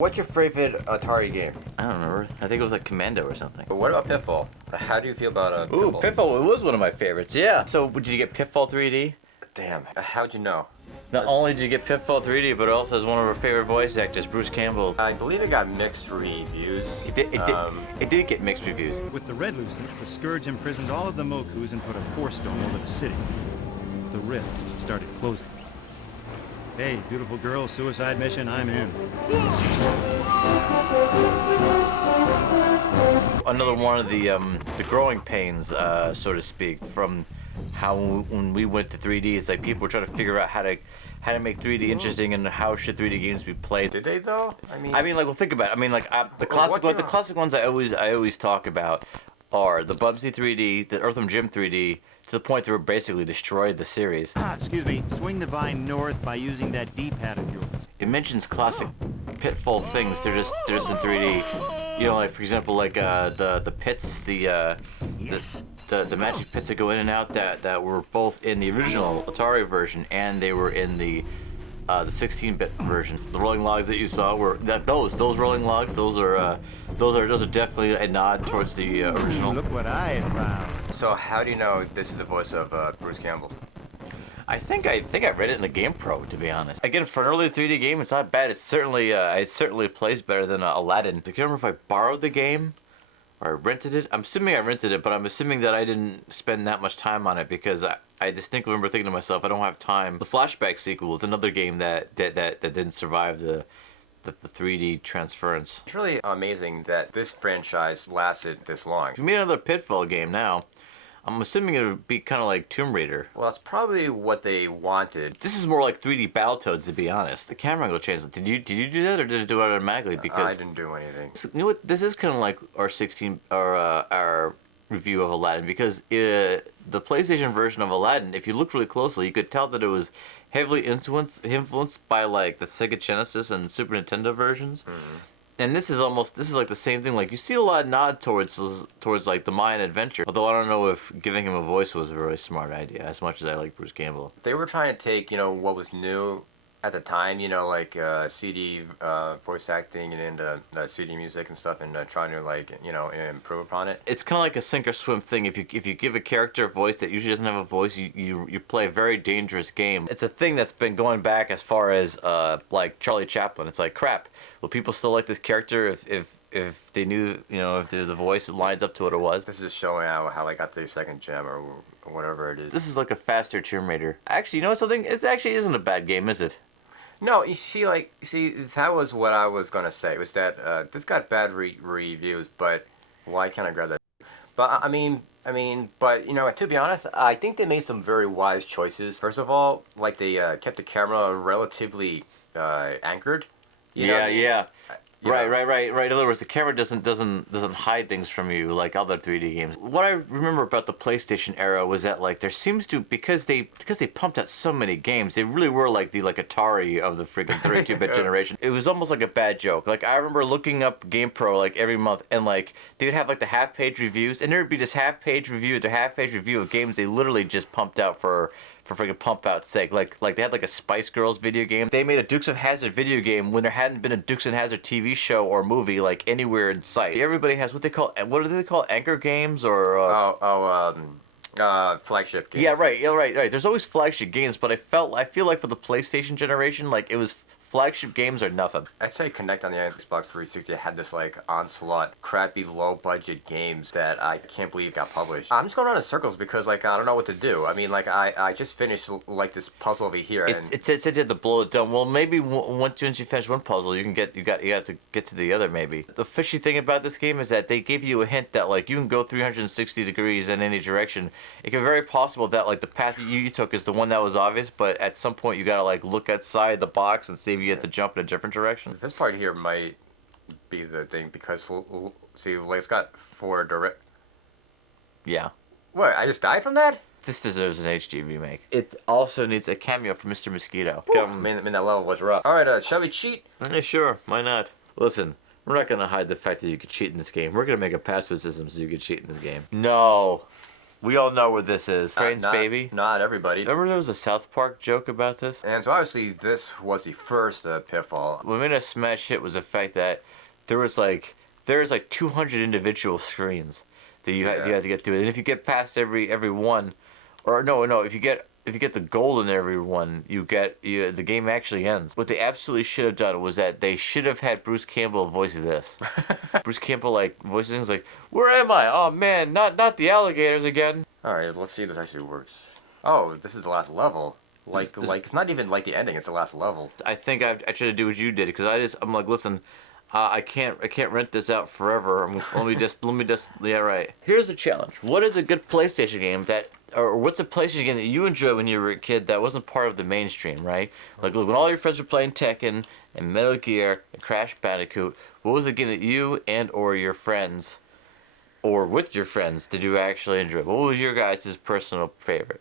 What's your favorite Atari game? I don't remember. I think it was like Commando or something. What about Pitfall? How do you feel about Ooh, Pitfall? Pitfall it was one of my favorites, yeah. So did you get Pitfall 3D? Damn, how'd you know? Not only did you get Pitfall 3D, but it also has one of our favorite voice actors, Bruce Campbell. I believe it got mixed reviews. It did get mixed reviews. With the Red Lucents, the Scourge imprisoned all of the Mokus and put a force dome over the city. The rift started closing. Hey, beautiful girl, suicide mission, I'm in. Another one of the growing pains, so to speak, from how when we went to 3D, it's like people were trying to figure out how to make 3D interesting and how should 3D games be played. Did they though? I mean, like, well, think about it. I mean, like the classic ones I always talk about are the Bubsy 3D, the Earthworm Jim 3D, to the point that we basically destroyed the series. Excuse me, swing the vine north by using that D-pad of yours. It mentions classic Pitfall things. They're just in 3D. You know, like for example, like the pits, the magic pits that go in and out that were both in the original Atari version and they were in the 16-bit version. The rolling logs that you saw were those rolling logs. Those are definitely a nod towards the original. Look what I found. so how do you know this is the voice of Bruce Campbell? I think I read it in the Game Pro, to be honest. Again, for an early 3D game, it's not bad. It's certainly it certainly plays better than Aladdin. I can't remember if I borrowed the game or I rented it. I'm assuming I rented it, but I'm assuming that I didn't spend that much time on it because I distinctly remember thinking to myself, I don't have time. The Flashback sequel is another game that didn't survive the 3D transference. It's really amazing that this franchise lasted this long. If we made another Pitfall game now, I'm assuming it would be kind of like Tomb Raider. Well, it's probably what they wanted. This is more like 3D Battletoads, to be honest. The camera angle changed. Did you do that, or did it do it automatically? Because I didn't do anything. You know what? This is kind of like our review of Aladdin, because the PlayStation version of Aladdin, if you look really closely, you could tell that it was heavily influenced by like the Sega Genesis and Super Nintendo versions. Mm-hmm. And this is like the same thing. Like you see a lot of nod towards like the Mayan Adventure. Although I don't know if giving him a voice was a really smart idea, as much as I like Bruce Campbell. They were trying to take, what was new at the time, like CD voice acting and CD music and stuff, and trying to improve upon it. It's kind of like a sink or swim thing. If you give a character a voice that usually doesn't have a voice, you play a very dangerous game. It's a thing that's been going back as far as like Charlie Chaplin. It's like, crap, will people still like this character if they knew, if the voice lines up to what it was? This is showing how I got the second gem or whatever it is. This is like a faster Tomb Raider. Actually, you know something? It actually isn't a bad game, is it? No, you see, that was what I was gonna say. Was that this got bad reviews, but why can't I grab that? But to be honest, I think they made some very wise choices. First of all, like they kept the camera relatively anchored. Yeah. Right. In other words, the camera doesn't hide things from you like other 3D games. What I remember about the PlayStation era was that like there seems to, because they pumped out so many games, they really were like the Atari of the freaking 32-bit generation. It was almost like a bad joke. Like I remember looking up GamePro like every month, and like they would have like the half-page reviews, and there would be this half-page review of games they literally just pumped out for freaking pump out's sake. Like they had like a Spice Girls video game. They made a Dukes of Hazzard video game when there hadn't been a Dukes of Hazzard TV show or movie like anywhere in sight. Everybody has what do they call anchor games or flagship games. Yeah, right. There's always flagship games, but I feel like for the PlayStation generation, like it was flagship games or nothing. I'd say Connect on the Xbox 360 had this onslaught, crappy, low-budget games that I can't believe got published. I'm just going around in circles because I don't know what to do. I mean, I just finished this puzzle over here. It said you had to blow it down. Well, maybe once you finish one puzzle, you have to get to the other. Maybe the fishy thing about this game is that they give you a hint that like you can go 360 degrees in any direction. It can be very possible that like the path you took is the one that was obvious, but at some point you gotta look outside the box and see if you have to jump in a different direction. This part here might be the thing because see, it's got 4 direct. Yeah. What? I just died from that? This deserves an HD remake. It also needs a cameo from Mr. Mosquito. I mean, that level was rough. All right, shall we cheat? Yeah, sure. Why not? Listen, we're not gonna hide the fact that you could cheat in this game. We're gonna make a password system so you can cheat in this game. No. We all know where this is. CRANESBABY. Not everybody. Remember there was a South Park joke about this? And so obviously this was the first Pitfall. What made us smash hit was the fact that there was like 200 individual screens that you had to get through, and if you get past every one, or no, if you get the gold in every one, the game actually ends. What they absolutely should have done was that they should have had Bruce Campbell voice this. Bruce Campbell like voices things like, "Where am I? Oh man, not the alligators again." All right, let's see if this actually works. Oh, this is the last level. Like it's not even like the ending; it's the last level. I think I should do what you did, because I'm like, listen, I can't rent this out forever. Let me just yeah, right. Here's the challenge. What is a good PlayStation game or what's a PlayStation game that you enjoyed when you were a kid that wasn't part of the mainstream, right? Like when all your friends were playing Tekken and Metal Gear and Crash Bandicoot, what was the game that you and or your friends, or with your friends, did you actually enjoy? What was your guys' personal favorite?